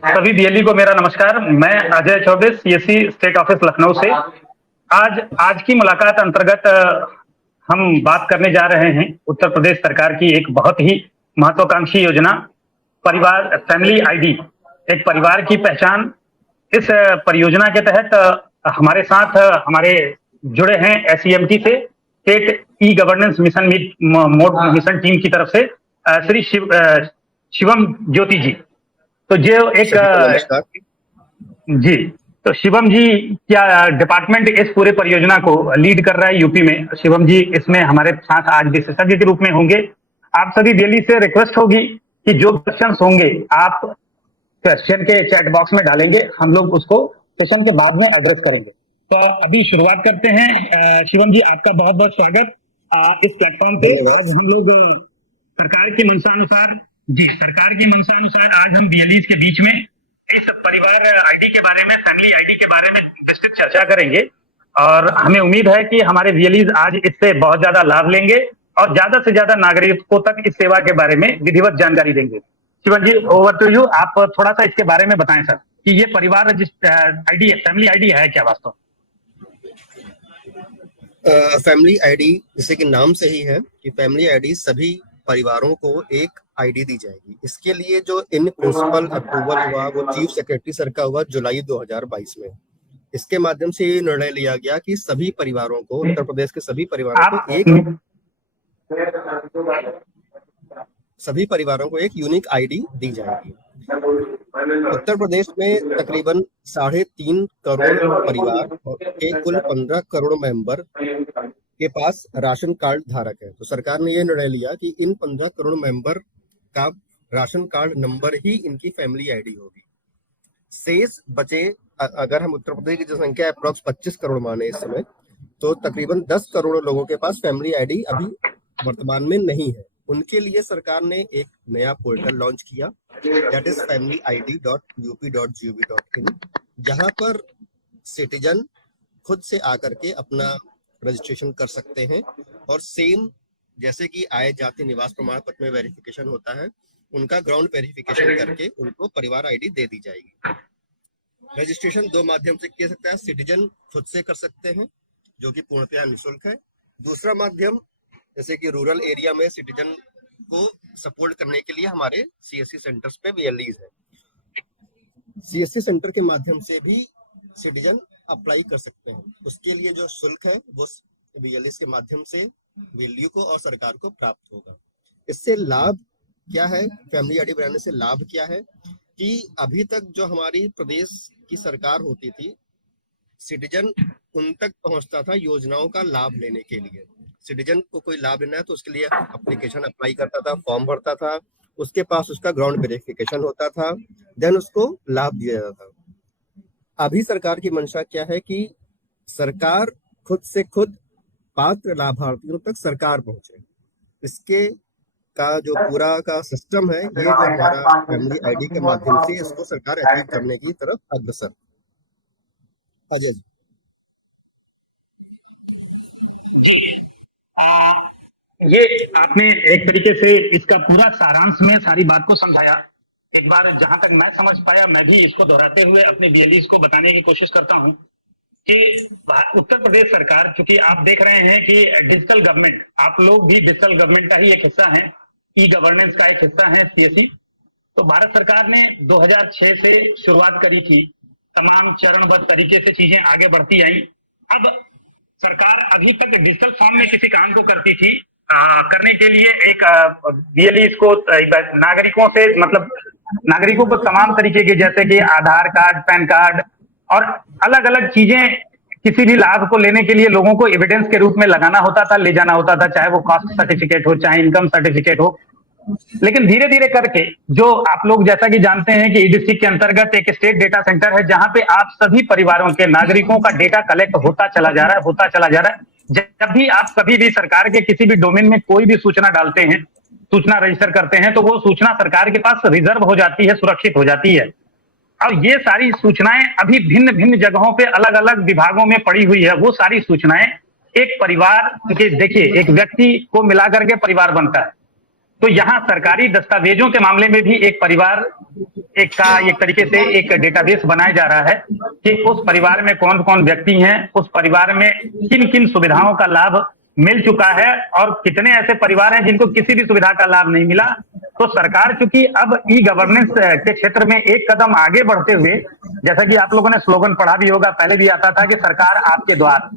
सभी बीएलई को मेरा नमस्कार। मैं Ajay Choubey, CSC state office Lucknow से। आज आज की मुलाकात अंतर्गत हम बात करने जा रहे हैं उत्तर प्रदेश सरकार की एक बहुत ही महत्वाकांक्षी योजना, परिवार फैमिली आईडी, एक परिवार की पहचान। इस परियोजना के तहत हमारे साथ हमारे जुड़े हैं एसईएमटी से, state e governance mission mode mission team की तरफ से श्री शिवम ज्योति जी। तो जो एक सभी को नमस्कार। जी, तो शिवम जी क्या डिपार्टमेंट इस पूरे परियोजना को लीड कर रहा है यूपी में। शिवम जी इसमें हमारे साथ आज विशेषज्ञ के रूप में होंगे। आप सभी दिल्ली से रिक्वेस्ट होगी कि जो क्वेश्चन होंगे आप क्वेश्चन के चैट बॉक्स में डालेंगे, हम लोग उसको क्वेश्चन के बाद में एड्रेस करेंगे। तो अभी शुरुआत करते हैं। शिवम जी आपका बहुत बहुत स्वागत इस प्लेटफॉर्म पे। आज हम लोग सरकार की मंशानुसार आज हम बीएलईज के बीच में इस परिवार आईडी के बारे में, फैमिली आईडी के बारे में विस्तृत चर्चा करेंगे और हमें उम्मीद है कि हमारे बीएलईज आज इससे बहुत ज्यादा लाभ लेंगे और ज्यादा से ज्यादा नागरिकों तक इस सेवा के बारे में विधिवत जानकारी देंगे। शिवन जी, ओवर टू यू। आप थोड़ा सा इसके बारे में बताएं सर कि ये परिवार आईडी, फैमिली आईडी है क्या वास्तव? फैमिली आईडी जैसे कि नाम से ही है कि फैमिली आईडी सभी परिवारों को एक आईडी दी जाएगी। इसके लिए जो इन प्रिंसिपल अप्रूवल हुआ वो चीफ सेक्रेटरी सर का हुआ जुलाई 2022 में। इसके माध्यम से ये निर्णय लिया गया कि सभी परिवारों को, उत्तर प्रदेश के सभी परिवारों को एक यूनिक आईडी दी जाएगी। उत्तर प्रदेश में तकरीबन 3.5 करोड़ परिवार के कुल 15 करोड़ मेंबर के पास राशन कार्ड धारक है। तो सरकार ने यह निर्णय लिया कि इन 15 करोड़ मेंबर का राशन कार्ड नंबर ही इनकी फैमिली आईडी होगी। शेष बचे, अगर हम उत्तर प्रदेश की जनसंख्या अप्रोक्स 25 करोड़ माने इस समय, तो तकरीबन 10 करोड़ लोगों के पास फैमिली आईडी अभी वर्तमान में नहीं है। उनके लिए सरकार ने एक नया पोर्टल लॉन्च किया, दैट इज familyid.up.gov.in, जहां पर सिटीजन खुद से आकर के अपना रजिस्ट्रेशन कर सकते हैं और सेम जैसे कि आय जाति निवास प्रमाण पत्र में वेरिफिकेशन होता है, उनका ग्राउंड वेरिफिकेशन करके उनको परिवार आईडी दे दी जाएगी। रजिस्ट्रेशन दो माध्यम से किया सकता है। सिटीजन खुद से कर सकते हैं जो कि पूर्णतः निःशुल्क है। दूसरा माध्यम जैसे कि रूरल एरिया में सिटीजन को सपोर्ट करने के लिए हमारे सीएससी सेंटर्स पे बीएलईज है। सीएससी सेंटर के माध्यम से भी सिटीजन अप्लाई कर सकते हैं। उसके लिए जो शुल्क है वो बीएलईज के माध्यम से बीएलयू को और सरकार को प्राप्त होगा। इससे लाभ क्या है? फैमिली आईडी बनाने से लाभ क्या है कि अभी तक जो हमारी प्रदेश की सरकार होती थी, सिटीजन उन तक पहुंचता था योजनाओं का लाभ लेने के लिए। सिटीजन को कोई लाभ लेना है तो उसके लिए एप्लीकेशन अप्लाई करता था, फॉर्म भरता था, उसके पास उसका ग्राउंड वेरिफिकेशन होता था, देन उसको लाभ दिया जाता था। अभी सरकार की मंशा क्या है कि सरकार खुद से खुद पात्र लाभार्थियों तक सरकार पहुंचे। इसके का जो पूरा का सिस्टम है, ये हमारा फैमिली आईडी के माध्यम से इसको सरकार अचीव करने की तरफ अग्रसर। अजय जी, ये आपने एक तरीके से इसका पूरा सारांश में सारी बात को समझाया। एक बार जहां तक मैं समझ पाया, मैं भी इसको दोहराते हुए अपने बीएलईज को बताने की कोशिश करता हूं कि उत्तर प्रदेश सरकार, चूंकि आप देख रहे हैं कि डिजिटल गवर्नमेंट, आप लोग भी डिजिटल गवर्नमेंट का ही एक हिस्सा हैं, ई गवर्नेंस का एक हिस्सा है सीएससी। तो भारत सरकार ने 2006 से शुरुआत करी थी, तमाम चरणबद्ध तरीके से चीजें आगे बढ़ती आई। अब सरकार अभी तक डिजिटल फॉर्म में किसी काम को करती थी, करने के लिए एक बीएलईज को नागरिकों से, मतलब नागरिकों को तमाम तरीके के, जैसे कि आधार कार्ड, पैन कार्ड और अलग अलग चीजें, किसी भी लाभ को लेने के लिए लोगों को एविडेंस के रूप में लगाना होता था, ले जाना होता था, चाहे वो कास्ट सर्टिफिकेट हो, चाहे इनकम सर्टिफिकेट हो। लेकिन धीरे धीरे करके, जो आप लोग जैसा कि जानते हैं कि ई-डिस्ट्रिक्ट के अंतर्गत एक स्टेट डेटा सेंटर है जहां पे आप सभी परिवारों के, नागरिकों का डेटा कलेक्ट होता चला जा रहा है। जब भी आप कभी भी सरकार के किसी भी डोमेन में कोई भी सूचना डालते हैं, सूचना रजिस्टर करते हैं, तो वो सूचना सरकार के पास रिजर्व हो जाती है, सुरक्षित हो जाती है। अब ये सारी सूचनाएं अभी भिन्न भिन्न जगहों पे अलग अलग विभागों में पड़ी हुई है। वो सारी सूचनाएं एक परिवार के, देखिए एक व्यक्ति को मिलाकर के परिवार बनता है, तो यहाँ सरकारी दस्तावेजों के मामले में भी एक परिवार एक तरीके से एक डेटाबेस बनाया जा रहा है कि उस परिवार में कौन कौन व्यक्ति हैं, उस परिवार में किन किन सुविधाओं का लाभ मिल चुका है और कितने ऐसे परिवार हैं जिनको किसी भी सुविधा का लाभ नहीं मिला। तो सरकार चूंकि अब ई गवर्नेंस के क्षेत्र में एक कदम आगे बढ़ते हुए, जैसा कि आप लोगों ने स्लोगन पढ़ा भी होगा, पहले भी आता था कि सरकार आपके द्वार,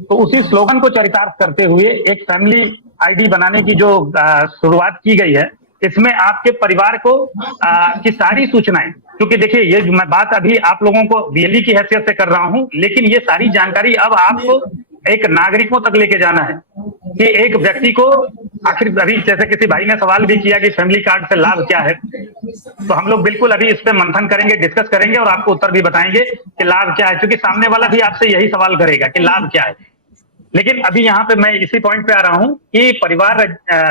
तो उसी स्लोगन को चरितार्थ करते हुए एक फैमिली आईडी बनाने की जो शुरुआत की गई है, इसमें आपके परिवार को की सारी सूचनाएं, क्योंकि देखिए ये मैं बात अभी आप लोगों को बीएलई की हैसियत से कर रहा हूं, लेकिन ये सारी जानकारी अब आपको एक नागरिकों तक लेके जाना है कि एक व्यक्ति को आखिर, अभी जैसे किसी भाई ने सवाल भी किया कि फैमिली कार्ड से लाभ क्या है, तो हम लोग बिल्कुल अभी इस पे मंथन करेंगे, डिस्कस करेंगे और आपको उत्तर भी बताएंगे कि लाभ क्या है, क्योंकि सामने वाला भी आपसे यही सवाल करेगा कि लाभ क्या है। लेकिन अभी यहाँ पे मैं इसी पॉइंट पे आ रहा हूँ कि परिवार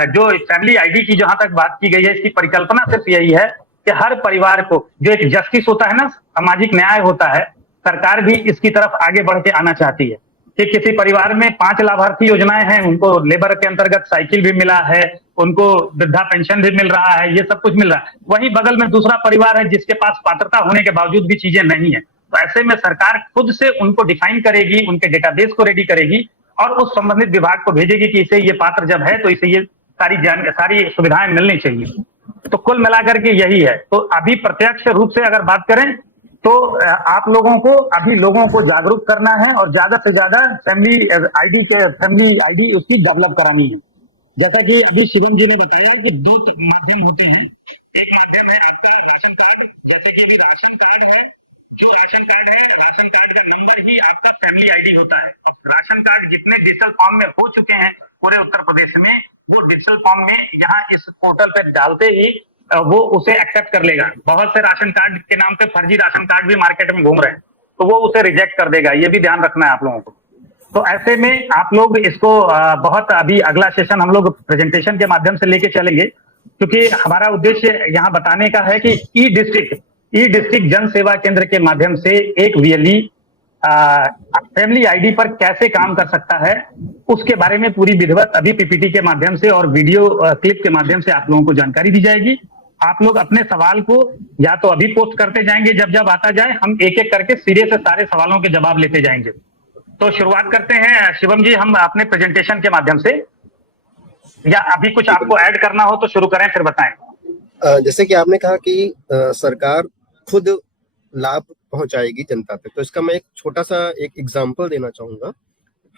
जो फैमिली आईडी की जहां तक बात की गई है, इसकी परिकल्पना सिर्फ यही है कि हर परिवार को जो एक जस्टिस होता है ना, सामाजिक न्याय होता है, सरकार भी इसकी तरफ आगे बढ़ के आना चाहती है कि किसी परिवार में 5 लाभार्थी योजनाएं हैं, उनको लेबर के अंतर्गत साइकिल भी मिला है, उनको वृद्धा पेंशन भी मिल रहा है, ये सब कुछ मिल रहा है। वहीं बगल में दूसरा परिवार है जिसके पास पात्रता होने के बावजूद भी चीजें नहीं है, तो ऐसे में सरकार खुद से उनको डिफाइन करेगी, उनके डेटाबेस को रेडी करेगी और उस संबंधित विभाग को भेजेगी कि इसे ये पात्र जब है तो इसे ये सारी सुविधाएं मिलनी चाहिए। तो कुल मिलाकर के यही है। तो अभी प्रत्यक्ष रूप से अगर बात करें तो आप लोगों को अभी लोगों को जागरूक करना है और ज्यादा से ज्यादा फैमिली आईडी उसकी डेवलप करानी है। जैसा कि अभी शिवम जी ने बताया कि 2 माध्यम होते हैं। एक माध्यम है आपका राशन कार्ड, जैसे कि अभी राशन कार्ड है, जो राशन कार्ड है, राशन कार्ड का नंबर ही आपका फैमिली आईडी होता है। अब राशन कार्ड जितने डिजिटल फॉर्म में हो चुके हैं पूरे उत्तर प्रदेश में, वो डिजिटल फॉर्म में यहाँ इस पोर्टल पर डालते ही वो उसे एक्सेप्ट कर लेगा। बहुत से राशन कार्ड के नाम पे फर्जी राशन कार्ड भी मार्केट में घूम रहे हैं, तो वो उसे रिजेक्ट कर देगा, ये भी ध्यान रखना है आप लोगों को। तो ऐसे में आप लोग इसको बहुत अभी अगला सेशन हम लोग प्रेजेंटेशन के माध्यम से लेके चलेंगे, क्योंकि हमारा उद्देश्य यहाँ बताने का है कि ई डिस्ट्रिक्ट जन सेवा केंद्र के माध्यम से एक वीएलई फैमिली आईडी पर कैसे काम कर सकता है, उसके बारे में पूरी विधिवत अभी पीपीटी के माध्यम से और वीडियो क्लिप के माध्यम से आप लोगों को जानकारी दी जाएगी। आप लोग अपने सवाल को या तो अभी पोस्ट करते जाएंगे, जब जब आता जाए हम एक एक करके सिरे से सारे सवालों के जवाब लेते जाएंगे। तो शुरुआत करते हैं शिवम जी, हम अपने प्रेजेंटेशन के माध्यम से, या अभी कुछ आपको ऐड करना हो तो शुरू करें फिर बताएं। जैसे कि आपने कहा कि सरकार खुद लाभ पहुंचाएगी जनता तक, तो इसका मैं एक छोटा सा एक एग्जांपल देना चाहूंगा।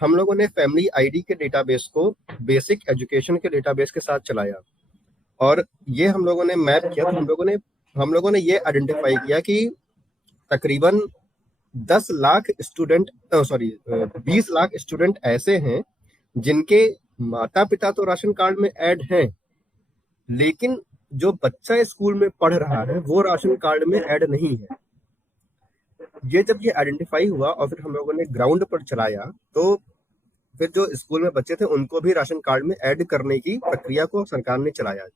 हम लोगों ने फैमिली आईडी के डेटाबेस को बेसिक एजुकेशन के डेटाबेस के साथ चलाया और ये हम लोगों ने मैप किया। तो हम लोगों ने ये आइडेंटिफाई किया कि तकरीबन 20 लाख स्टूडेंट ऐसे हैं जिनके माता पिता तो राशन कार्ड में ऐड हैं, लेकिन जो बच्चा स्कूल में पढ़ रहा है वो राशन कार्ड में ऐड नहीं है। जब ये आइडेंटिफाई हुआ और फिर हम लोगों ने ग्राउंड पर चलाया, तो फिर जो स्कूल में बच्चे थे उनको भी राशन कार्ड में ऐड करने की प्रक्रिया को सरकार ने चलाया।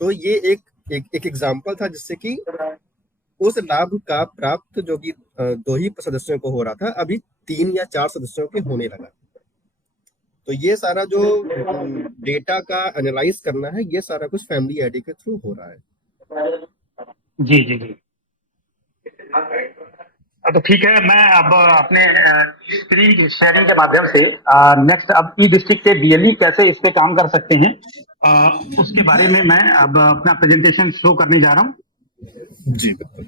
तो ये एक एग्जाम्पल था जिससे कि उस लाभ का प्राप्त जो कि 2 ही सदस्यों को हो रहा था, अभी 3 या 4 सदस्यों के होने लगा। तो ये सारा जो डेटा का एनालाइज करना है, ये सारा कुछ फैमिली आईडी के थ्रू हो रहा है। जी जी जी, तो ठीक है, मैं अब अपने स्क्रीन शेयरिंग के माध्यम से नेक्स्ट अब ई डिस्ट्रिक्ट के बीएलई कैसे इस पे काम कर सकते हैं उसके बारे में मैं अब अपना प्रेजेंटेशन शो करने जा रहा हूँ। जी बिल्कुल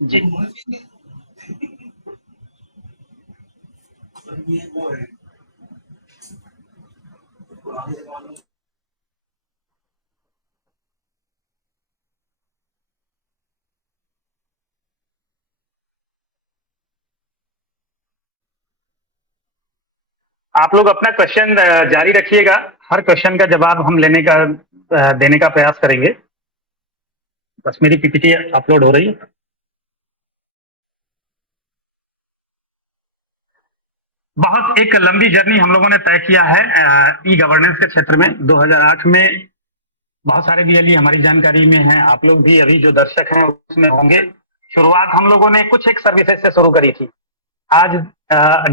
जी, आप लोग अपना क्वेश्चन जारी रखिएगा, हर क्वेश्चन का जवाब हम देने का प्रयास करेंगे। बस मेरी पीपीटी अपलोड हो रही है। बहुत एक लंबी जर्नी हम लोगों ने तय किया है ई गवर्नेंस के क्षेत्र में। 2008 में बहुत सारे बीएलई हमारी जानकारी में हैं, आप लोग भी अभी जो दर्शक हैं उसमें होंगे। शुरुआत हम लोगों ने कुछ एक सर्विसेज से शुरू करी थी। आज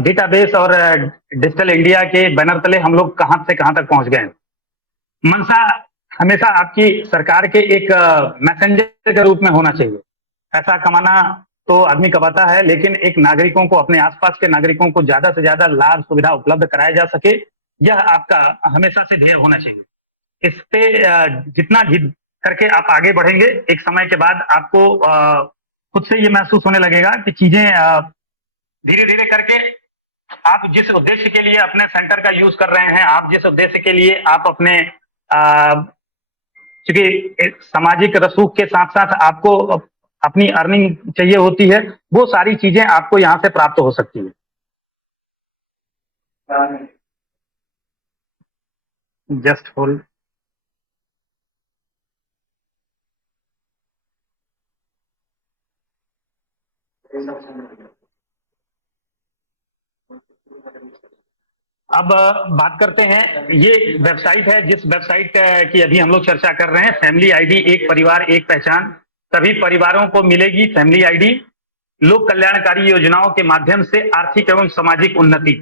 डेटाबेस और डिजिटल इंडिया के बैनर तले हम लोग कहां से कहां तक पहुंच गए। मंशा हमेशा आपकी सरकार के एक मैसेंजर के रूप में होना चाहिए। पैसा कमाना तो आदमी कमाता है, लेकिन एक नागरिकों को, अपने आसपास के नागरिकों को ज्यादा से ज्यादा लाभ सुविधा उपलब्ध कराया जा सके, यह आपका हमेशा से ध्येय होना चाहिए। इस पे जितना जिद करके आप आगे बढ़ेंगे, एक समय के बाद आपको खुद से ये महसूस होने लगेगा कि चीजें धीरे धीरे करके आप जिस उद्देश्य के लिए अपने सेंटर का यूज कर रहे हैं, आप जिस उद्देश्य के लिए आप अपने चूंकि सामाजिक रसूख के साथ साथ आपको अपनी अर्निंग चाहिए होती है, वो सारी चीजें आपको यहाँ से प्राप्त हो सकती है। Just hold. अब बात करते हैं, ये वेबसाइट है जिस वेबसाइट की अभी हम लोग चर्चा कर रहे हैं, फैमिली आईडी, एक परिवार एक पहचान। सभी परिवारों को मिलेगी फैमिली आईडी। लोक कल्याणकारी योजनाओं के माध्यम से आर्थिक एवं सामाजिक उन्नति।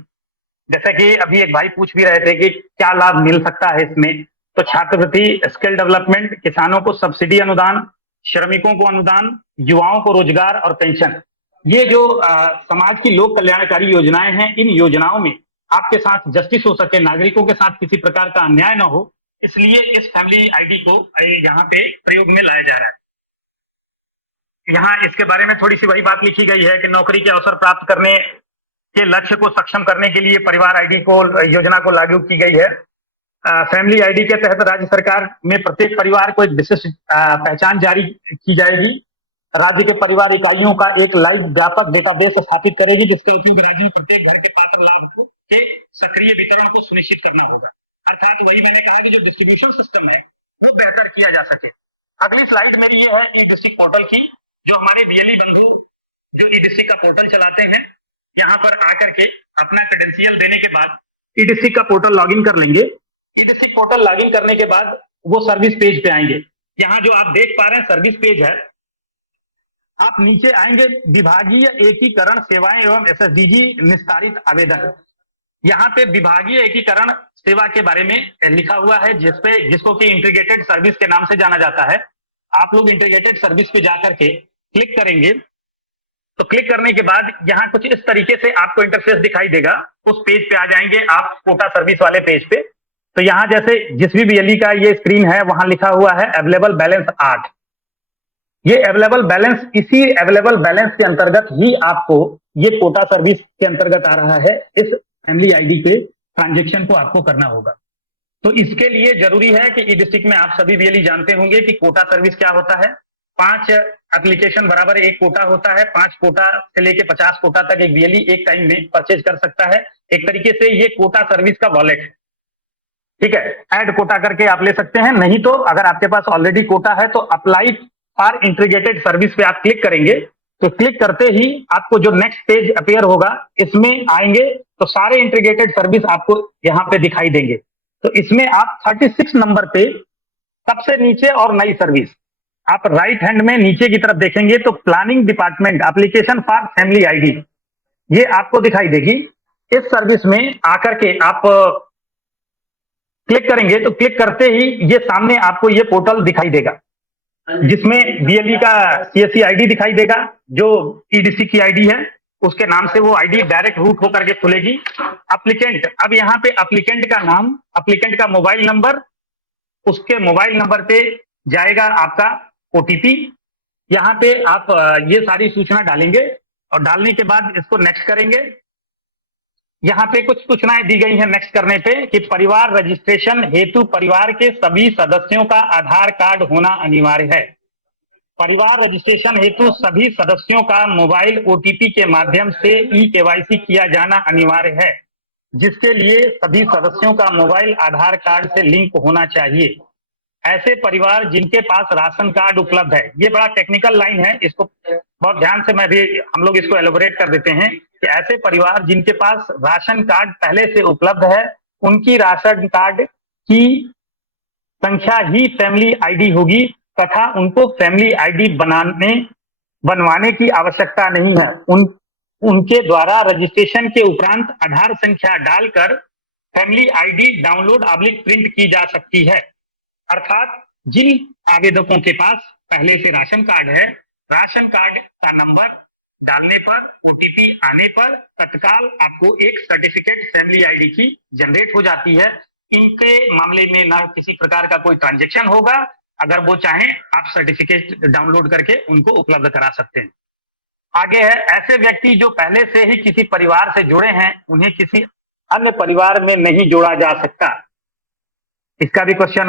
जैसा कि अभी एक भाई पूछ भी रहे थे कि क्या लाभ मिल सकता है इसमें, तो छात्रवृत्ति, स्किल डेवलपमेंट, किसानों को सब्सिडी अनुदान, श्रमिकों को अनुदान, युवाओं को रोजगार और पेंशन। ये जो समाज की लोक कल्याणकारी योजनाएं हैं, इन योजनाओं में आपके साथ जस्टिस हो सके, नागरिकों के साथ किसी प्रकार का अन्याय न हो, इसलिए इस फैमिली आईडी को यहाँ पे प्रयोग में लाया जा रहा है। यहाँ इसके बारे में थोड़ी सी वही बात लिखी गई है कि नौकरी के अवसर प्राप्त करने के लक्ष्य को सक्षम करने के लिए परिवार आईडी को योजना को लागू की गई है। फैमिली आईडी के तहत राज्य सरकार में प्रत्येक परिवार को एक विशिष्ट पहचान जारी की जाएगी। राज्य के परिवार इकाइयों का एक लाइव व्यापक डेटाबेस स्थापित करेगी, जिसके उपयोग राज्य में प्रत्येक घर के पात्र लाभ के सक्रिय वितरण को सुनिश्चित करना होगा। अर्थात वही मैंने कहा कि जो डिस्ट्रीब्यूशन सिस्टम है वो बेहतर किया जा सके। अगली स्लाइड मेरी ये है ई डिस्ट्रिक्ट पोर्टल की, जो हमारे बीएलई बंधु जो ई डिस्ट्रिक्ट का पोर्टल चलाते हैं, यहाँ पर आकर के अपना क्रेडेंशियल देने के बाद ई डिस्ट्रिक्ट का पोर्टल लॉगिन कर लेंगे। ई डिस्ट्रिक्ट पोर्टल लॉगिन करने के बाद वो सर्विस पेज पे आएंगे। यहाँ जो आप देख पा रहे हैं सर्विस पेज है। आप नीचे आएंगे, विभागीय एकीकरण सेवाएं एवं एसएसडीजी निस्तारित आवेदन। यहाँ पे विभागीय एकीकरण सेवा के बारे में लिखा हुआ है, जिसको कि इंटीग्रेटेड सर्विस के नाम से जाना जाता है। आप लोग इंटीग्रेटेड सर्विस पे जाकर के क्लिक करेंगे, तो क्लिक करने के बाद यहाँ कुछ इस तरीके से आपको इंटरफेस दिखाई देगा। उस पेज पे आ जाएंगे आप, कोटा सर्विस वाले पेज पे। तो यहाँ जैसे जिस भी बीएलई का ये स्क्रीन है, वहां लिखा हुआ है अवेलेबल बैलेंस 8। ये अवेलेबल बैलेंस, इसी अवेलेबल बैलेंस के अंतर्गत ही आपको ये कोटा सर्विस के अंतर्गत आ रहा है। इस फैमिली आईडी पे ट्रांजेक्शन को आपको करना होगा। तो इसके लिए जरूरी है कि ई डिस्ट्रिक्ट में आप सभी बीएलई जानते होंगे कि कोटा सर्विस क्या होता है। 5 एप्लीकेशन बराबर 1 कोटा होता है। 5 कोटा से लेके 50 कोटा तक एक बीएलई एक टाइम में परचेज कर सकता है। एक तरीके से ये कोटा सर्विस का वॉलेट है, ठीक है। ऐड कोटा करके आप ले सकते हैं, नहीं तो अगर आपके पास ऑलरेडी कोटा है तो अप्लाई फॉर इंटीग्रेटेड सर्विस पे आप क्लिक करेंगे। तो क्लिक करते ही आपको जो नेक्स्ट पेज अपीयर होगा, इसमें आएंगे तो सारे इंटीग्रेटेड सर्विस आपको यहाँ पे दिखाई देंगे। तो इसमें आप 36 नंबर पे सबसे नीचे और नई सर्विस, आप राइट हैंड में नीचे की तरफ देखेंगे तो planning department application for family ID, ये आपको दिखाई देगी। इस सर्विस में आकर के आप क्लिक करेंगे तो क्लिक करते ही ये सामने आपको ये पोर्टल दिखाई देगा, जिसमें बीएलई का सीएससी आईडी दिखाई देगा, जो ईडीसी की आईडी है उसके नाम से वो आईडी डायरेक्ट रूट होकर के खुलेगी। एप्लीकेंट, अब यहाँ पे एप्लीकेंट का नाम, एप्लीकेंट का मोबाइल नंबर, उसके मोबाइल नंबर पे जाएगा आपका ओटीपी। यहाँ पे आप ये सारी सूचना डालेंगे और डालने के बाद इसको नेक्स्ट करेंगे। यहाँ पे कुछ सूचनाएं दी गई हैं नेक्स्ट करने पे कि परिवार रजिस्ट्रेशन हेतु परिवार के सभी सदस्यों का आधार कार्ड होना अनिवार्य है। परिवार रजिस्ट्रेशन हेतु सभी सदस्यों का मोबाइल ओटीपी के माध्यम से ई केवाईसी किया जाना अनिवार्य है, जिसके लिए सभी सदस्यों का मोबाइल आधार कार्ड से लिंक होना चाहिए। ऐसे परिवार जिनके पास राशन कार्ड उपलब्ध है, ये बड़ा टेक्निकल लाइन है, इसको बहुत ध्यान से हम लोग इसको एलोबरेट कर देते हैं कि ऐसे परिवार जिनके पास राशन कार्ड पहले से उपलब्ध है, उनकी राशन कार्ड की संख्या ही फैमिली आईडी होगी तथा उनको फैमिली आईडी बनवाने की आवश्यकता नहीं है। उनके द्वारा रजिस्ट्रेशन के उपरांत आधार संख्या डालकर फैमिली आईडी डाउनलोड / प्रिंट की जा सकती है। अर्थात जिन आवेदकों के पास पहले से राशन कार्ड है, राशन कार्ड का नंबर डालने पर, ओटीपी आने पर तत्काल आपको एक सर्टिफिकेट फैमिली आईडी की जनरेट हो जाती है। इनके मामले में ना किसी प्रकार का कोई ट्रांजैक्शन होगा। अगर वो चाहें आप सर्टिफिकेट डाउनलोड करके उनको उपलब्ध करा सकते हैं। आगे है, ऐसे व्यक्ति जो पहले से ही किसी परिवार से जुड़े हैं, उन्हें किसी अन्य परिवार में नहीं जोड़ा जा सकता। इसका भी क्वेश्चन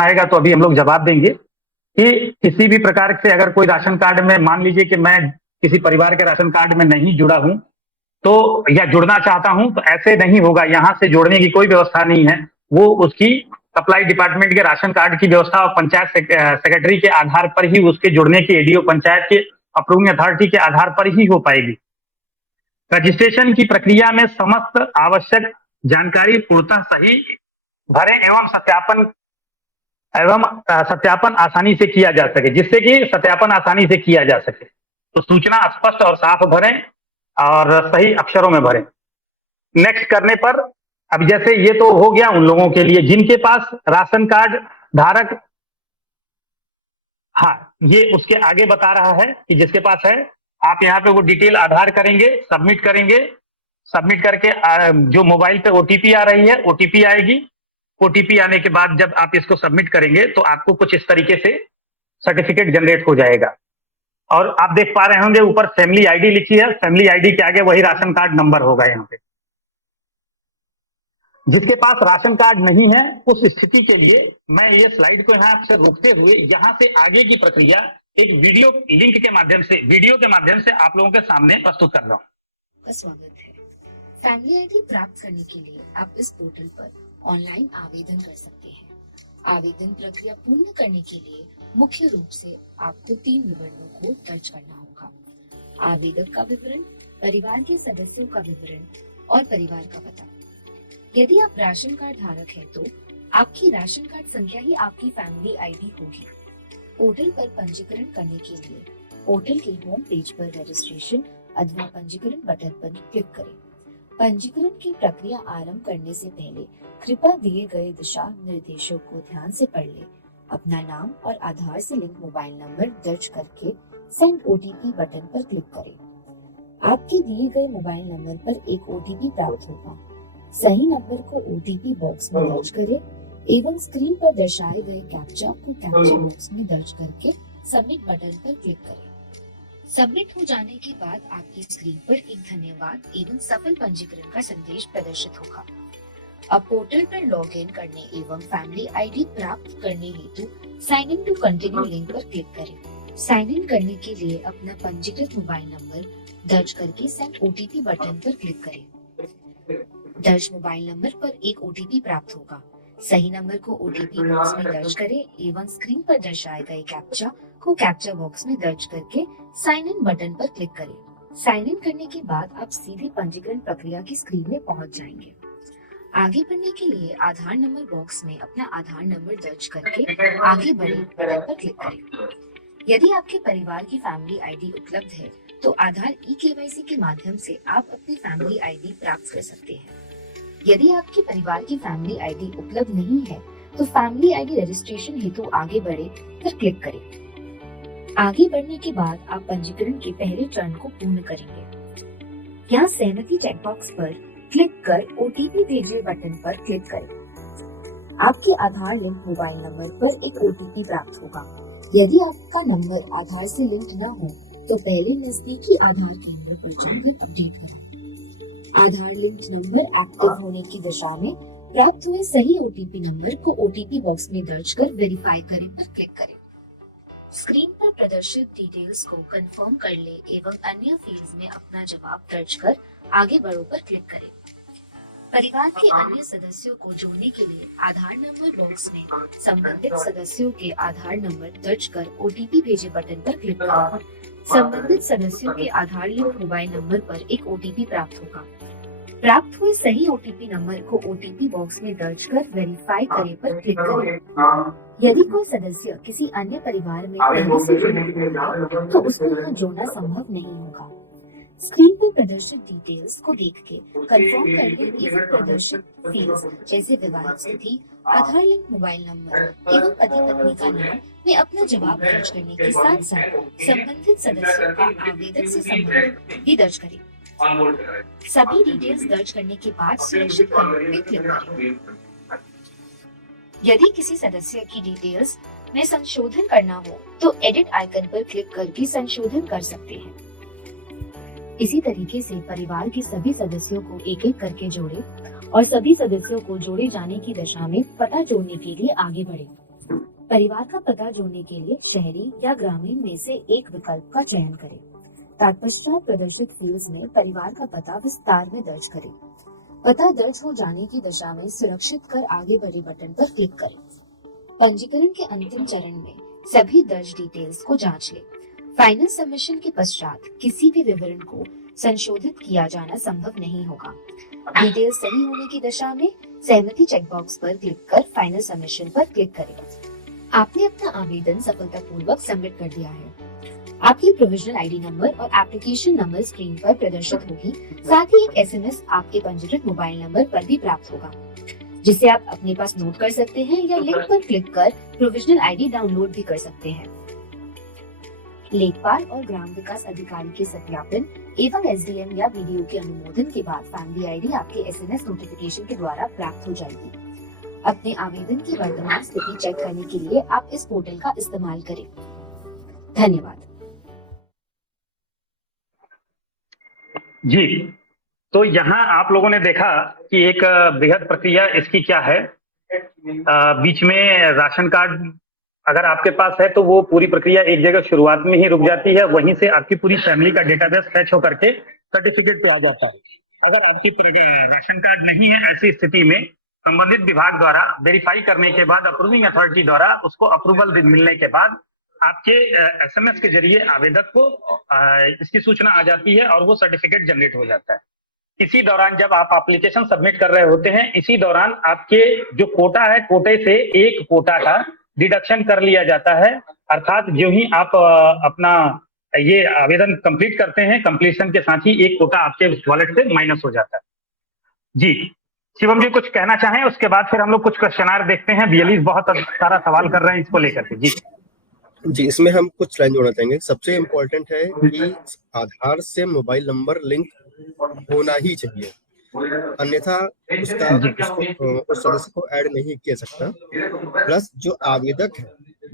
आएगा तो अभी हम लोग जवाब देंगे कि किसी भी प्रकार से अगर कोई राशन कार्ड में, मान लीजिए कि मैं किसी परिवार के राशन कार्ड में नहीं जुड़ा हूं तो, या जुड़ना चाहता हूं, तो ऐसे नहीं होगा। यहां से जोड़ने की कोई व्यवस्था नहीं है। वो उसकी सप्लाई डिपार्टमेंट के राशन कार्ड की व्यवस्था और पंचायत सेक्रेटरी के आधार पर ही उसके जुड़ने की, एडीओ पंचायत के अप्रूविंग अथॉरिटी के आधार पर ही हो पाएगी। रजिस्ट्रेशन की प्रक्रिया में समस्त आवश्यक जानकारी पूर्णतः सही भरें एवं सत्यापन आसानी से किया जा सके, जिससे कि सत्यापन आसानी से किया जा सके। तो सूचना स्पष्ट और साफ भरें और सही अक्षरों में भरें। नेक्स्ट करने पर, अब जैसे ये तो हो गया उन लोगों के लिए जिनके पास राशन कार्ड धारक, हाँ, ये उसके आगे बता रहा है कि जिसके पास है, आप यहाँ पे वो डिटेल आधार करेंगे, सबमिट करेंगे। सबमिट करके जो मोबाइल पे ओटीपी आ रही है, ओटीपी आएगी। ओटीपी आने के बाद जब आप इसको सबमिट करेंगे तो आपको कुछ इस तरीके से सर्टिफिकेट जनरेट हो जाएगा। और आप देख पा रहे होंगे ऊपर फैमिली आईडी लिखी है, फैमिली आईडी के आगे वही राशन कार्ड नंबर होगा। यहाँ पे जिसके पास राशन कार्ड नहीं है, उस स्थिति के लिए मैं ये स्लाइड को यहाँ से रोकते हुए यहाँ से आगे की प्रक्रिया एक वीडियो के माध्यम से आप लोगों के सामने प्रस्तुत कर रहा हूँ। स्वागत है। फैमिली आईडी प्राप्त करने के लिए आप इस पोर्टल पर ऑनलाइन आवेदन कर सकते हैं। आवेदन प्रक्रिया पूर्ण करने के लिए मुख्य रूप से आपको 3 विवरणों को दर्ज करना होगा। आवेदक का विवरण, परिवार के सदस्यों का विवरण और परिवार का पता। यदि आप राशन कार्ड धारक हैं तो आपकी राशन कार्ड संख्या ही आपकी फैमिली आईडी होगी। पोर्टल पर पंजीकरण करने के लिए पोर्टल के होम पेज पर रजिस्ट्रेशन अथवा पंजीकरण बटन पर क्लिक करें। पंजीकरण की प्रक्रिया आरंभ करने से पहले कृपया दिए गए दिशा निर्देशों को ध्यान से पढ़ लें। अपना नाम और आधार से लिंक मोबाइल नंबर दर्ज करके सेंड ओटीपी बटन पर क्लिक करें। आपके दिए गए मोबाइल नंबर पर एक ओटीपी प्राप्त होगा। सही नंबर को ओटीपी बॉक्स में दर्ज करें एवं स्क्रीन पर दर्शाए गए कैप्चा को कैप्चा बॉक्स में दर्ज करके सबमिट बटन पर क्लिक करें। सबमिट हो जाने के बाद आपकी स्क्रीन पर एक धन्यवाद एवं सफल पंजीकरण का संदेश प्रदर्शित होगा। अब पोर्टल पर लॉग इन करने एवं फैमिली आईडी प्राप्त करने हेतु sign in to continue link पर क्लिक करें। साइन इन करने के लिए अपना पंजीकृत मोबाइल नंबर दर्ज करके सेंड ओटीपी बटन पर क्लिक करें। दर्ज मोबाइल नंबर पर एक ओटीपी प्राप्त होगा। सही नंबर को ओटीपी बॉक्स में दर्ज करें एवं स्क्रीन पर दर्शाए गए कैप्चा को कैप्चा बॉक्स में दर्ज करके साइन इन बटन पर क्लिक करें। साइन इन करने के बाद आप सीधे पंजीकरण प्रक्रिया की स्क्रीन में पहुंच जाएंगे। आगे बढ़ने के लिए आधार नंबर बॉक्स में अपना आधार नंबर दर्ज करके आगे बढ़े बटन पर क्लिक करें। यदि आपके परिवार की फैमिली आईडी उपलब्ध है तो आधार ई-केवाईसी के माध्यम से आप अपनी फैमिली आईडी प्राप्त कर सकते हैं। यदि आपके परिवार की फैमिली आईडी उपलब्ध नहीं है तो फैमिली आईडी रजिस्ट्रेशन हेतु आगे बढ़े पर क्लिक करें। आगे बढ़ने के बाद आप पंजीकरण के पहले चरण को पूर्ण करेंगे। यहाँ सहमति चेकबॉक्स पर क्लिक कर ओटीपी भेजिए बटन पर क्लिक करें। आपके आधार लिंक मोबाइल नंबर पर एक ओटीपी प्राप्त होगा। यदि आपका नंबर आधार से लिंक न हो तो पहले नजदीकी आधार केंद्र पर जाकर अपडेट कराएं। आधार लिंक नंबर एक्टिव होने की दिशा में प्राप्त हुए सही ओटीपी नंबर को ओटीपी बॉक्स में दर्ज कर वेरीफाई करें पर क्लिक करें। स्क्रीन पर प्रदर्शित डिटेल्स को कंफर्म कर ले एवं अन्य फील्ड्स में अपना जवाब दर्ज कर आगे बढ़ो पर क्लिक करें। परिवार के अन्य सदस्यों को जोड़ने के लिए आधार नंबर बॉक्स में संबंधित सदस्यों के आधार नंबर दर्ज कर ओटीपी भेजे बटन पर क्लिक करें। संबंधित सदस्यों के आधार लिंक मोबाइल नंबर पर एक ओटीपी प्राप्त होगा। प्राप्त हुए सही ओटीपी नंबर को ओटीपी बॉक्स में दर्ज कर वेरीफाई करें पर क्लिक करें। यदि कोई सदस्य किसी अन्य परिवार में पहले से जुड़ा हुआ है तो उसको यहाँ जोड़ना संभव नहीं होगा। स्क्रीन पर प्रदर्शित डिटेल्स को देख के कंफर्म कर ले एवं प्रदर्शित फील्ड्स जैसे विवाहित स्थिति, आधार लिंक मोबाइल नंबर एवं पति पत्नी का नाम में अपना जवाब दर्ज करने के साथ साथ संबंधित सदस्यों का आवेदन से संबंध भी दर्ज करें। सभी डिटेल्स दर्ज करने के बाद सुरक्षित करने पे क्लिक करें। यदि किसी सदस्य की डिटेल्स में संशोधन करना हो तो एडिट आइकन पर क्लिक करके संशोधन कर सकते हैं। इसी तरीके से परिवार के सभी सदस्यों को एक एक करके जोड़े और सभी सदस्यों को जोड़े जाने की दिशा में पता जोड़ने के लिए आगे बढ़े। परिवार का पता जोड़ने के लिए शहरी या ग्रामीण में से एक विकल्प का चयन करें। तत्पश्चात प्रदर्शित फील्ड्स में परिवार का पता विस्तार में दर्ज करें। पता दर्ज हो जाने की दिशा में सुरक्षित कर आगे बढ़े बटन पर क्लिक करें। पंजीकरण के अंतिम चरण में सभी दर्ज डिटेल्स को जांच लें। फाइनल सबमिशन के पश्चात किसी भी विवरण को संशोधित किया जाना संभव नहीं होगा। डिटेल सही होने की दिशा में सहमति चेकबॉक्स पर क्लिक कर फाइनल सबमिशन पर क्लिक करें। आपने अपना आवेदन सफलतापूर्वक सबमिट कर दिया है। आपकी प्रोविजनल आईडी नंबर और एप्लीकेशन नंबर स्क्रीन पर प्रदर्शित होगी। साथ ही एक एसएमएस आपके पंजीकृत मोबाइल नंबर पर भी प्राप्त होगा, जिसे आप अपने पास नोट कर सकते हैं या लिंक पर क्लिक कर प्रोविजनल आईडी डाउनलोड भी कर सकते हैं। लेखपाल और ग्राम विकास अधिकारी के सत्यापन एवं एसडीएम या वीडियो के अनुमोदन के बाद फैमिली आईडी आपके एसएमएस नोटिफिकेशन के द्वारा प्राप्त हो जाएगी। अपने आवेदन की वर्तमान स्थिति चेक करने के लिए आप इस पोर्टल का इस्तेमाल करें। धन्यवाद। जी, तो यहाँ आप लोगों ने देखा कि एक बृहद प्रक्रिया इसकी क्या है। बीच में राशन कार्ड अगर आपके पास है तो वो पूरी प्रक्रिया एक जगह शुरुआत में ही रुक जाती है, वहीं से आपकी पूरी फैमिली का डेटाबेस फैच होकर के सर्टिफिकेट पे आ जाता है। अगर आपकी राशन कार्ड नहीं है, ऐसी स्थिति में संबंधित विभाग द्वारा वेरीफाई करने के बाद अप्रूविंग अथॉरिटी द्वारा उसको अप्रूवल मिलने के बाद आपके एसएमएस के जरिए आवेदक को इसकी सूचना आ जाती है और वो सर्टिफिकेट जनरेट हो जाता है। इसी दौरान जब आप एप्लीकेशन सबमिट कर रहे होते हैं, इसी दौरान आपके जो कोटा है, कोटे से एक कोटा का डिडक्शन कर लिया जाता है। अर्थात जो ही आप अपना ये आवेदन कंप्लीट करते हैं, कंप्लीशन के साथ ही एक कोटा आपके वॉलेट से माइनस हो जाता है। जी, शिवम जी कुछ कहना चाहें, उसके बाद फिर हम लोग कुछ क्वेश्चनार देखते हैं। बीएलईज बहुत सारा सवाल कर रहे हैं इसको लेकर के। जी, इसमें हम कुछ लाइन जोड़ना चाहेंगे। सबसे इम्पोर्टेंट है कि आधार से मोबाइल नंबर लिंक होना ही चाहिए, अन्यथा उस सदस्य को ऐड नहीं किया सकता। प्लस जो आवेदक है,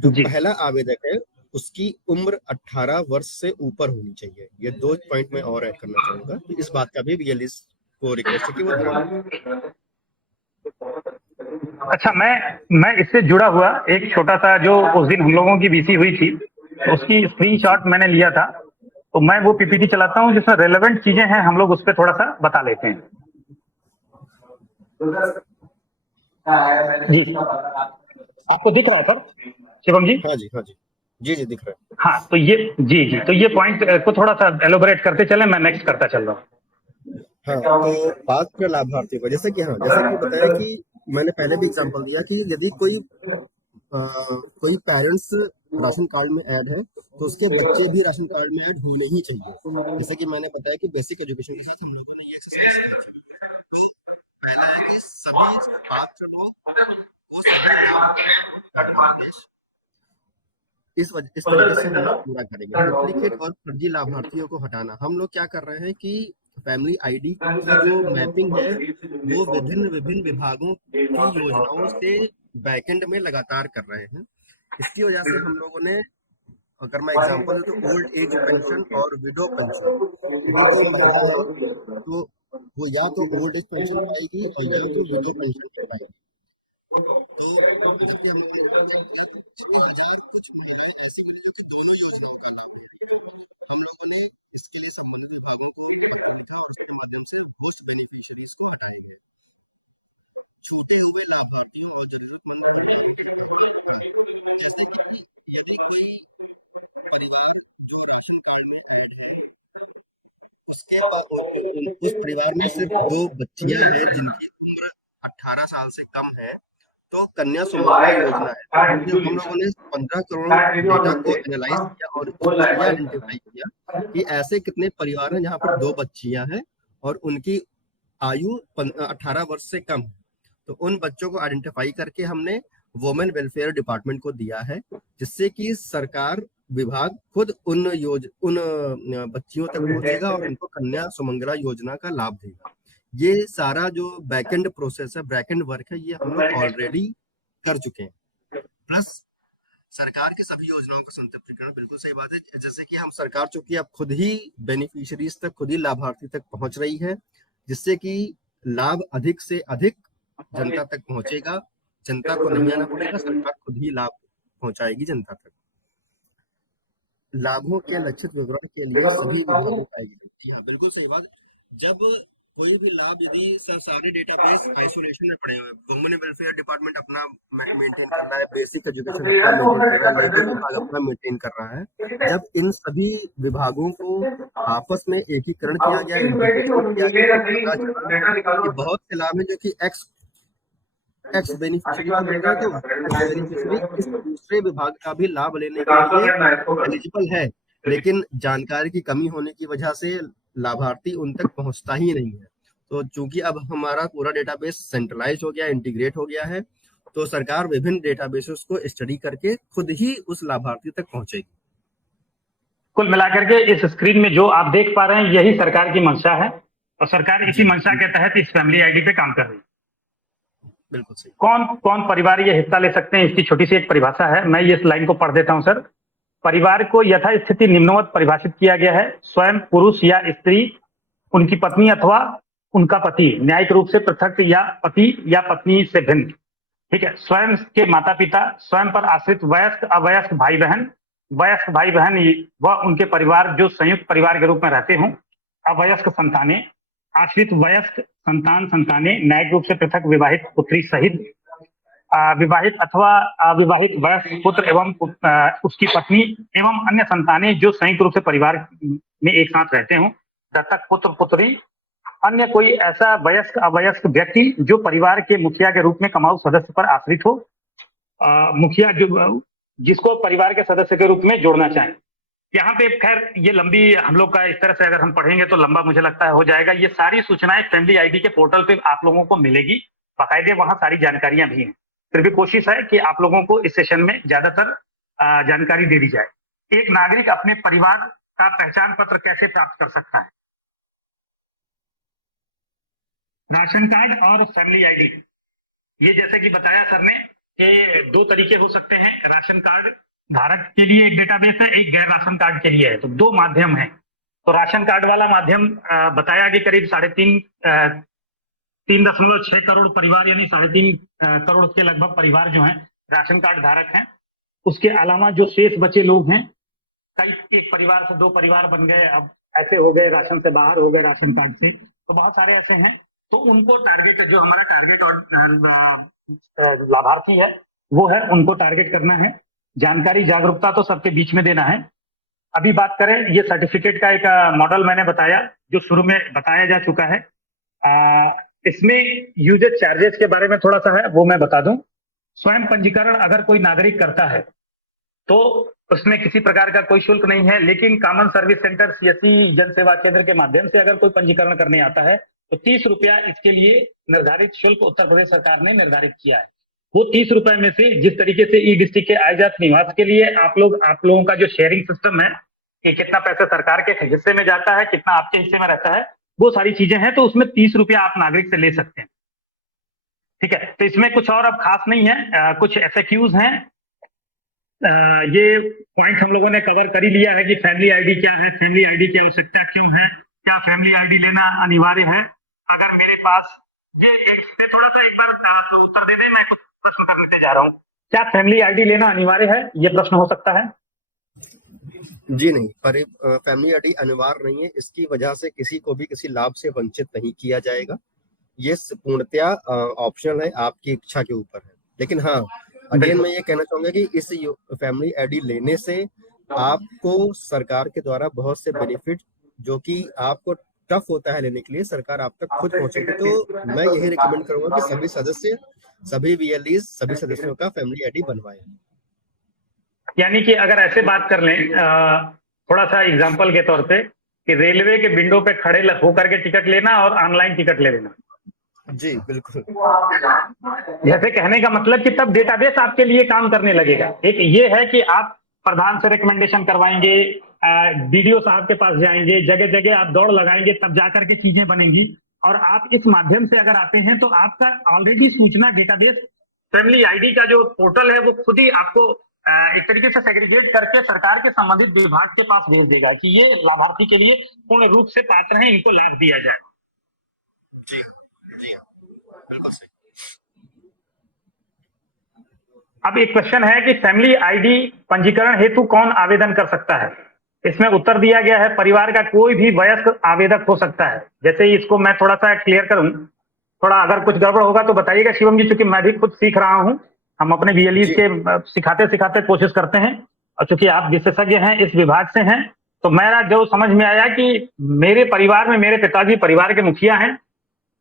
जो पहला आवेदक है, उसकी उम्र 18 वर्ष से ऊपर होनी चाहिए। ये 2 पॉइंट में और ऐड करना चाहूंगा। तो इस बात का भी बीएलईज को रिक्वेस्ट है कि वो ध्यान। अच्छा, मैं इससे जुड़ा हुआ एक छोटा सा, जो उस दिन हम लोगों की बीसी हुई थी, उसकी स्क्रीनशॉट मैंने लिया था, तो मैं वो पीपीटी चलाता हूँ जिसमें रेलेवेंट चीजें हैं, हम लोग उस पर थोड़ा सा बता लेते हैं। जी, आपको दिख रहा है सर शिवम जी? हाँ जी, हाँ जी, जी जी दिख रहा है। हाँ, तो ये जी तो ये पॉइंट को थोड़ा सा एलोबरेट करते चले, मैं नेक्स्ट करता चल रहा हूँ। हाँ, तो पात्र लाभार्थी को जैसे कि बताया कि मैंने पहले भी एग्जांपल दिया कि यदि कोई पेरेंट्स राशन कार्ड में ऐड है तो उसके बच्चे भी राशन कार्ड में ऐड होने ही चाहिए। जैसे कि मैंने बताया कि बेसिक एजुकेशन के साथ हम लोगों ने ये चीज पहला है कि सभी पात्र लोग इस तरीके से हम लोग पूरा करेंगे। डुप्लीकेट और फर्जी लाभार्थियों को हटाना। हम लोग क्या कर रहे हैं कि फैमिली आईडी की जो मैपिंग है वो विभिन्न विभागों की योजनाओं से बैकएंड में लगातार कर रहे हैं। इसकी वजह से हम लोगों ने, अगर मैं एग्जांपल दूं तो ओल्ड एज पेंशन और विडो पेंशन, यदि कोई महिला है तो वो या तो ओल्ड एज पेंशन पाएगी और या तो विडो पेंशन पाएगी। तो इसको हम लोगों ने 6,000 कुछ उसके बाद उस परिवार में सिर्फ 2 बच्चियां हैं जिनकी उम्र 18 साल से कम है, तो कन्या सुमंगला योजना है, जब हम लोगों ने 15 करोड़ डेटा को एनालाइज किया और उसको ये आइडेंटिफाई किया कि ऐसे कितने परिवार हैं जहाँ पर 2 बच्चियां हैं और उनकी आयु 18 वर्ष से कम है, तो उन बच्चों को आइडेंटिफाई करके हमने वुमेन वेलफेयर डिपार्टमेंट को दिया है, जिससे कि सरकार विभाग खुद उन बच्चियों तक पहुंचेगा और उनको कन्या सुमंगला योजना का लाभ देगा। ये सारा जो बैकएंड प्रोसेस है, बैकएंड वर्क है, ये हम लोग ऑलरेडी कर चुके हैं। प्लस सरकार की सभी योजनाओं का संतृप्तिकरण, बिल्कुल सही बात है, जैसे कि हम सरकार चूंकि अब खुद ही बेनिफिशियरीज तक, खुद ही लाभार्थी तक पहुंच रही है, जिससे कि लाभ अधिक से अधिक जनता तक पहुंचेगा, जनता को नहीं आना पड़ेगा, सरकार खुद ही लाभ पहुंचाएगी जनता तक। लाभों के लक्षित विवरण के लिए सभी विभागों का जी हाँ, बिल्कुल सही बात। जब कोई भी लाभ, यदि सारे डेटाबेस आइसोलेशन में पड़े हुए, वुमेन वेलफेयर डिपार्टमेंट अपना मेंटेन कर रहा है, बेसिक एजुकेशन अपना मेंटेन कर रहा है, लेबर विभाग अपना मेंटेन कर रहा है, जब इन सभी विभागों को आपस में एकीकरण किया गया, इंटीग्रेशन किया गया, तो बहुत से लाभ है जो कि एक्स बेनिफिशियरी को मिल रहा है, तो बेनिफिशियरी इस दूसरे विभाग का भी लाभ लेने के लिए एलिजिबल है, लेकिन जानकारी की कमी होने की वजह से लाभार्थी उन तक पहुंचता ही नहीं है। तो चूंकि अब हमारा पूरा डेटाबेस सेंट्रलाइज हो गया, इंटीग्रेट हो गया है, तो सरकार विभिन्न डेटाबेसेस को स्टडी करके खुद ही उस लाभार्थी तक पहुंचेगी। कुल मिलाकर के इस स्क्रीन में जो आप देख पा रहे हैं, यही सरकार की मंशा है और सरकार इसी मंशा के तहत इस फैमिली आईडी पे काम कर रही है। बिल्कुल सही। कौन कौन परिवार ये हिस्सा ले सकते हैं, इसकी छोटी सी एक परिभाषा है, मैं ये इस लाइन को पढ़ देता हूं सर। परिवार को यथास्थिति निम्नवत परिभाषित किया गया है: स्वयं पुरुष या स्त्री, उनकी पत्नी अथवा उनका पति, न्यायिक रूप से पृथक या पति या पत्नी से भिन्न, ठीक है, स्वयं के माता पिता, स्वयं पर आश्रित वयस्क अवयस्क भाई बहन, वयस्क भाई बहन व उनके परिवार जो संयुक्त परिवार के रूप में रहते हों, अवयस्क संतानें, आश्रित वयस्क संतान संतानें, न्यायिक रूप से पृथक विवाहित पुत्री सहित विवाहित अथवा अविवाहित वयस्क पुत्र एवं उसकी पत्नी एवं अन्य संतानें जो संयुक्त रूप से परिवार में एक साथ रहते हों, दत्तक पुत्र पुत्री, अन्य कोई ऐसा वयस्क अवयस्क व्यक्ति जो परिवार के मुखिया के रूप में कमाऊ सदस्य पर आश्रित हो, मुखिया जो जिसको परिवार के सदस्य के रूप में जोड़ना चाहें। यहाँ पे खैर ये लंबी हम लोग का इस तरह से अगर हम पढ़ेंगे तो लंबा मुझे लगता है हो जाएगा। ये सारी सूचनाएं फैमिली आईडी के पोर्टल पे आप लोगों को मिलेगी, बाकायदे वहां सारी जानकारियां भी हैं। फिर भी कोशिश है कि आप लोगों को इस सेशन में ज्यादातर जानकारी दे दी जाए। एक नागरिक अपने परिवार का पहचान पत्र कैसे प्राप्त कर सकता है? राशन कार्ड और फैमिली आईडी, ये जैसे कि बताया सर ने कि 2 तरीके हो सकते हैं। राशन कार्ड धारक के लिए एक डेटाबेस है, एक गैर राशन कार्ड के लिए है, तो 2 माध्यम है। तो राशन कार्ड वाला माध्यम बताया कि करीब 3.6 करोड़ परिवार यानी 3.5 करोड़ के लगभग परिवार जो हैं राशन कार्ड धारक हैं। उसके अलावा जो शेष बचे लोग हैं, कई एक परिवार से 2 परिवार बन गए, अब ऐसे हो गए, राशन से बाहर हो गए राशन कार्ड से, तो बहुत सारे ऐसे हैं। तो उनको टारगेट, जो हमारा टारगेट और लाभार्थी है वो है, उनको टारगेट करना है। जानकारी जागरूकता तो सबके बीच में देना है। अभी बात करें, ये सर्टिफिकेट का एक मॉडल मैंने बताया जो शुरू में बताया जा चुका है। इसमें यूजर चार्जेस के बारे में थोड़ा सा है, वो मैं बता दूं। स्वयं पंजीकरण अगर कोई नागरिक करता है तो उसमें किसी प्रकार का कोई शुल्क नहीं है, लेकिन कॉमन सर्विस सेंटर सीएससी जन सेवा केंद्र के माध्यम से अगर कोई पंजीकरण करने आता है तो 30 रुपया इसके लिए निर्धारित शुल्क उत्तर प्रदेश सरकार ने निर्धारित किया है। वो 30 रुपए में से जिस तरीके से ई डिस्ट्रिक्ट के आय जात निवास के लिए आप लोगों का जो शेयरिंग सिस्टम है कि कितना पैसा सरकार के हिस्से में जाता है, कितना आपके हिस्से में रहता है, वो सारी चीजें हैं, तो उसमें 30 रुपया आप नागरिक से ले सकते हैं। ठीक है, तो इसमें कुछ और अब खास नहीं है, कुछ FAQs हैं। ये पॉइंट हम लोगों ने कवर कर ही लिया है कि फैमिली आईडी क्या है, फैमिली आईडी की आवश्यकता क्यों है, क्या फैमिली आईडी लेना अनिवार्य है। अगर मेरे पास ये एक थोड़ा सा एक बार उत्तर दे दें, मैं कुछ प्रश्न करने जा रहा हूँ। क्या फैमिली आईडी लेना अनिवार्य है, ये प्रश्न हो सकता है? जी नहीं, पर फैमिली आईडी अनिवार्य नहीं है। इसकी वजह से किसी को भी किसी लाभ से वंचित नहीं किया जाएगा। ये पूर्णतया ऑप्शनल है, आपकी इच्छा के ऊपर है। लेकिन हाँ, अगेन मैं ये कहना चाहूंगा कि इस फैमिली आईडी लेने से आपको सरकार के द्वारा बहुत से बेनिफिट जो कि आपको टफ होता है लेने के लिए, सरकार आप तक खुद पहुंचेगी। तो मैं यही रिकमेंड करूंगा कि सभी सदस्य, सभी VLEs, सभी सदस्यों का फैमिली ID बनवाएं। यानी कि अगर ऐसे बात कर लें थोड़ा सा एग्जांपल के तौर पे कि रेलवे के विंडो पे खड़े होकर के टिकट लेना और ऑनलाइन टिकट ले लेना। जी बिल्कुल। जैसे कहने का मतलब कि तब डेटाबेस आपके लिए काम करने लगेगा। एक ये है कि आप प्रधान से रिकमेंडेशन करवाएंगे, DDO साहब के पास जाएंगे, जगह जगह आप दौड़ लगाएंगे, तब जाकर के चीजें बनेंगी। और आप इस माध्यम से अगर आते हैं तो आपका ऑलरेडी सूचना डेटाबेस फैमिली ID का जो पोर्टल है वो खुद ही आपको एक तरीके से सेग्रीगेट करके सरकार के संबंधित विभाग के पास भेज देगा कि ये लाभार्थी के लिए पूर्ण रूप से पात्र हैं, इनको लाभ दिया जाए। जी जी बिल्कुल सही। अब एक क्वेश्चन है कि फैमिली ID पंजीकरण हेतु कौन आवेदन कर सकता है? इसमें उत्तर दिया गया है परिवार का कोई भी वयस्क आवेदक हो सकता है। जैसे इसको मैं थोड़ा सा क्लियर करूं, थोड़ा अगर कुछ गड़बड़ होगा तो बताइएगा शिवम जी, क्योंकि मैं भी खुद सीख रहा हूं। हम अपने VLEs के सिखाते सिखाते कोशिश करते हैं, और चूंकि आप विशेषज्ञ हैं, इस विभाग से हैं, तो मेरा जो समझ में आया कि मेरे परिवार में मेरे पिताजी परिवार के मुखिया हैं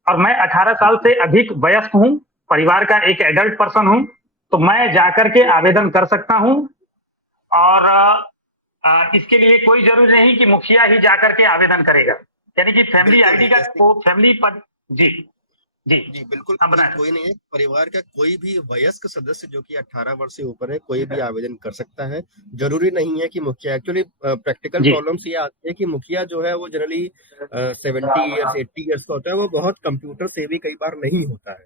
और मैं 18 साल से अधिक वयस्क हूं, परिवार का एक एडल्ट पर्सन हूं, तो मैं जाकर के आवेदन कर सकता हूं। और इसके लिए कोई जरूरी नहीं कि मुखिया ही जाकर के आवेदन करेगा। यानी कि फैमिली ID का फैमिली पर जी जी जी बिल्कुल, अब बताएं। कोई नहीं है, परिवार का कोई भी वयस्क सदस्य जो कि 18 वर्ष से ऊपर है, कोई भी आवेदन कर सकता है। जरूरी नहीं है कि मुखिया। एक्चुअली प्रैक्टिकल प्रॉब्लम्स ये आती है कि मुखिया जो है वो जनरली 70 इयर्स 80 इयर्स का होता है, वो बहुत कंप्यूटर सेवी कई बार नहीं होता है।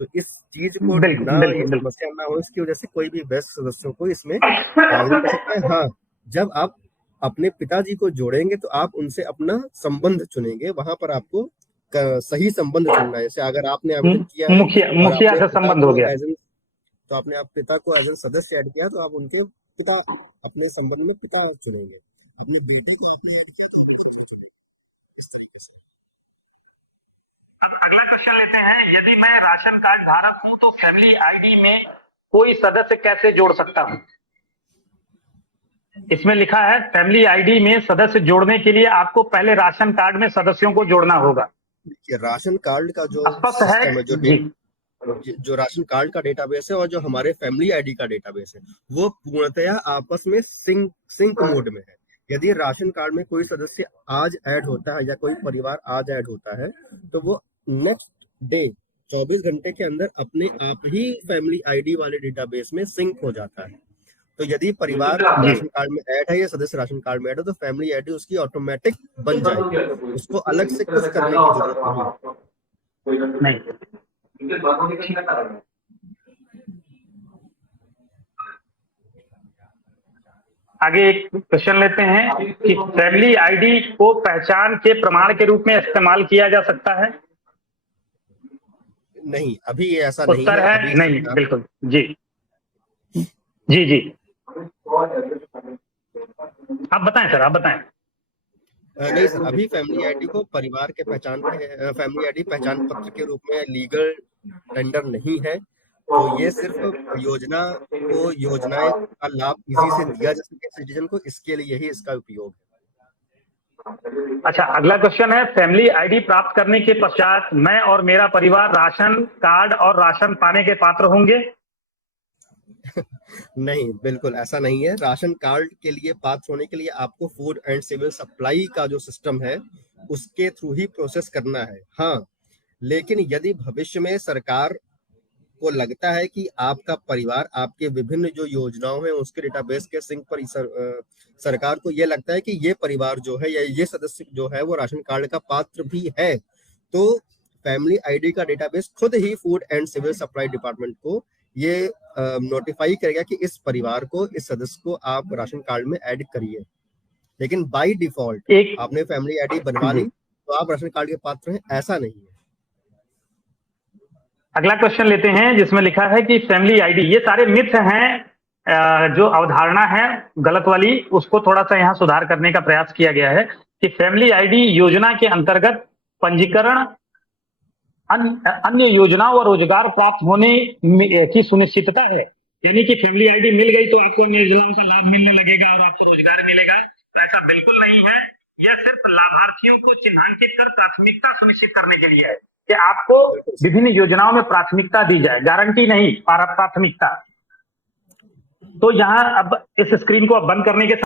तो इस चीज को ये समस्या ना हो, इसकी वजह से कोई भी वयस्क सदस्यों को इसमें आवेदन कर सकता है। हाँ, जब आप अपने पिताजी को जोड़ेंगे तो आप उनसे अपना संबंध चुनेंगे, वहां पर आपको सही संबंध चुनना है। जैसे अगर आपने आवेदन किया मुखिया से संबंध हो गया तो आपने आप पिता को एज एन सदस्य ऐड किया, तो आप उनके पिता, अपने संबंध में पिता चुनेंगे। अपने बेटे को आपने ऐड किया तो इस तरीके से। अब अगला क्वेश्चन लेते हैं, यदि मैं राशन कार्ड धारक हूं तो फैमिली ID में कोई सदस्य कैसे जोड़ सकता हूं? इसमें लिखा है फैमिली ID में सदस्य जोड़ने के लिए आपको पहले राशन कार्ड में सदस्यों को जोड़ना होगा। राशन कार्ड का जो स्पष्ट है जो राशन कार्ड का डेटाबेस है और जो हमारे फैमिली ID का डेटाबेस है, वो पूर्णतया आपस में सिंक मोड में है। यदि राशन कार्ड में कोई सदस्य आज ऐड होता है या कोई परिवार आज ऐड होता है, तो वो नेक्स्ट डे 24 घंटे के अंदर अपने आप ही फैमिली ID वाले डेटाबेस में सिंक हो जाता है। तो यदि परिवार राशन कार्ड में ऐड है या सदस्य राशन कार्ड में ऐड है, तो फैमिली ID उसकी ऑटोमेटिक बन जाएगी, उसको अलग से कुछ करने की जरूरत नहीं। आगे एक क्वेश्चन लेते हैं कि फैमिली ID को पहचान के प्रमाण के रूप में इस्तेमाल किया जा सकता है? नहीं, अभी ये ऐसा नहीं है। उत्तर है नहीं, बिल्कुल जी जी जी। आप बताएं सर, आप बताएं। नहीं सर, अभी फैमिली ID को परिवार के फैमिली ID पहचान पत्र के रूप में लीगल टेंडर नहीं है। तो ये सिर्फ योजनाएं का लाभ इजी से दिया जा सके सिटीजन को, इसके लिए ही इसका उपयोग है। अच्छा, अगला क्वेश्चन है, फैमिली ID प्राप्त करने के पश्चात मैं और मेरा परिवार राशन कार्ड और राशन पाने के पात्र होंगे? नहीं, बिल्कुल ऐसा नहीं है। राशन कार्ड के लिए पात्र होने के लिए आपको फूड एंड सिविल सप्लाई का जो सिस्टम है उसके थ्रू ही प्रोसेस करना है। हाँ, लेकिन यदि भविष्य में सरकार को लगता है कि आपका परिवार आपके विभिन्न जो योजनाओं हैं उसके डेटाबेस के सिंक पर सरकार को यह लगता है कि ये परिवार जो है या ये सदस्य जो है वो राशन कार्ड का पात्र भी है, तो फैमिली ID का डेटाबेस खुद ही food and civil supply department को ये नोटिफाई करेगा कि इस परिवार को, इस सदस्य को आप राशन कार्ड में ऐड करिए। लेकिन बाय डिफॉल्ट आपने फैमिली ID बनवा ली तो आप राशन कार्ड के पात्र हैं, ऐसा नहीं है। अगला क्वेश्चन लेते हैं जिसमें लिखा है कि फैमिली ID, ये सारे मिथ हैं, जो अवधारणा है गलत वाली, उसको थोड़ा सा यहाँ सुधार करने का प्रयास किया गया है कि फैमिली ID योजना के अंतर्गत पंजीकरण अन्य योजनाओं और रोजगार प्राप्त होने की सुनिश्चितता है। यानी कि फैमिली ID मिल गई तो आपको अन्य योजनाओं का लाभ मिलने लगेगा और आपको रोजगार मिलेगा, तो ऐसा बिल्कुल नहीं है। यह सिर्फ लाभार्थियों को चिन्हांकित कर प्राथमिकता सुनिश्चित करने के लिए है कि आपको विभिन्न योजनाओं में प्राथमिकता दी जाए, गारंटी नहीं, प्राथमिकता। तो यहाँ अब इस स्क्रीन को अब बंद करने के